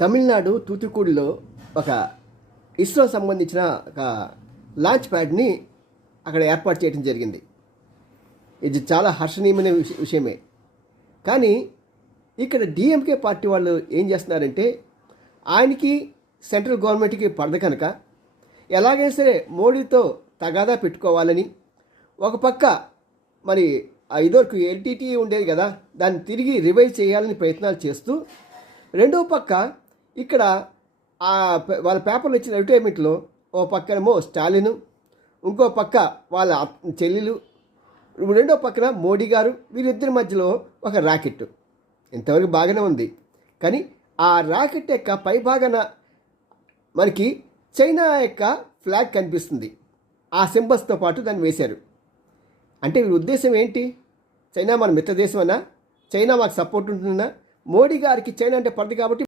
తమిళనాడు తూతుకుడిలో ఒక ఇస్రో సంబంధించిన ఒక లాంచ్ ప్యాడ్ని అక్కడ ఏర్పాటు చేయడం జరిగింది. ఇది చాలా హర్షణీయమైన విషయమే. కానీ ఇక్కడ డిఎంకే పార్టీ వాళ్ళు ఏం చేస్తున్నారంటే, ఆయనకి సెంట్రల్ గవర్నమెంట్కి పడదు కనుక ఎలాగైనా సరే మోడీతో తగాదా పెట్టుకోవాలని ఒక పక్క మరి ఇదివరకు ఎల్టీటీ ఉండేది కదా, దాన్ని తిరిగి రివైవ్ చేయాలని ప్రయత్నాలు చేస్తూ, రెండో పక్క ఇక్కడ వాళ్ళ పేపర్లు ఇచ్చిన అడ్వర్టైజ్మెంట్లో ఓ పక్కనేమో స్టాలిన్, ఇంకో పక్క వాళ్ళ చెల్లెలు, రెండో పక్కన మోడీ గారు, వీరిద్దరి మధ్యలో ఒక ర్యాకెట్. ఇంతవరకు బాగానే ఉంది. కానీ ఆ ర్యాకెట్ యొక్క పై భాగాన మనకి చైనా యొక్క ఫ్లాగ్ కనిపిస్తుంది. ఆ సింబల్స్తో పాటు దాన్ని వేశారు. అంటే వీరి ఉద్దేశం ఏంటి? చైనా మన మిత్ర దేశమన్నా, చైనా మాకు సపోర్ట్ ఉంటుందా? మోడీ గారికి చైనా అంటే పడదు కాబట్టి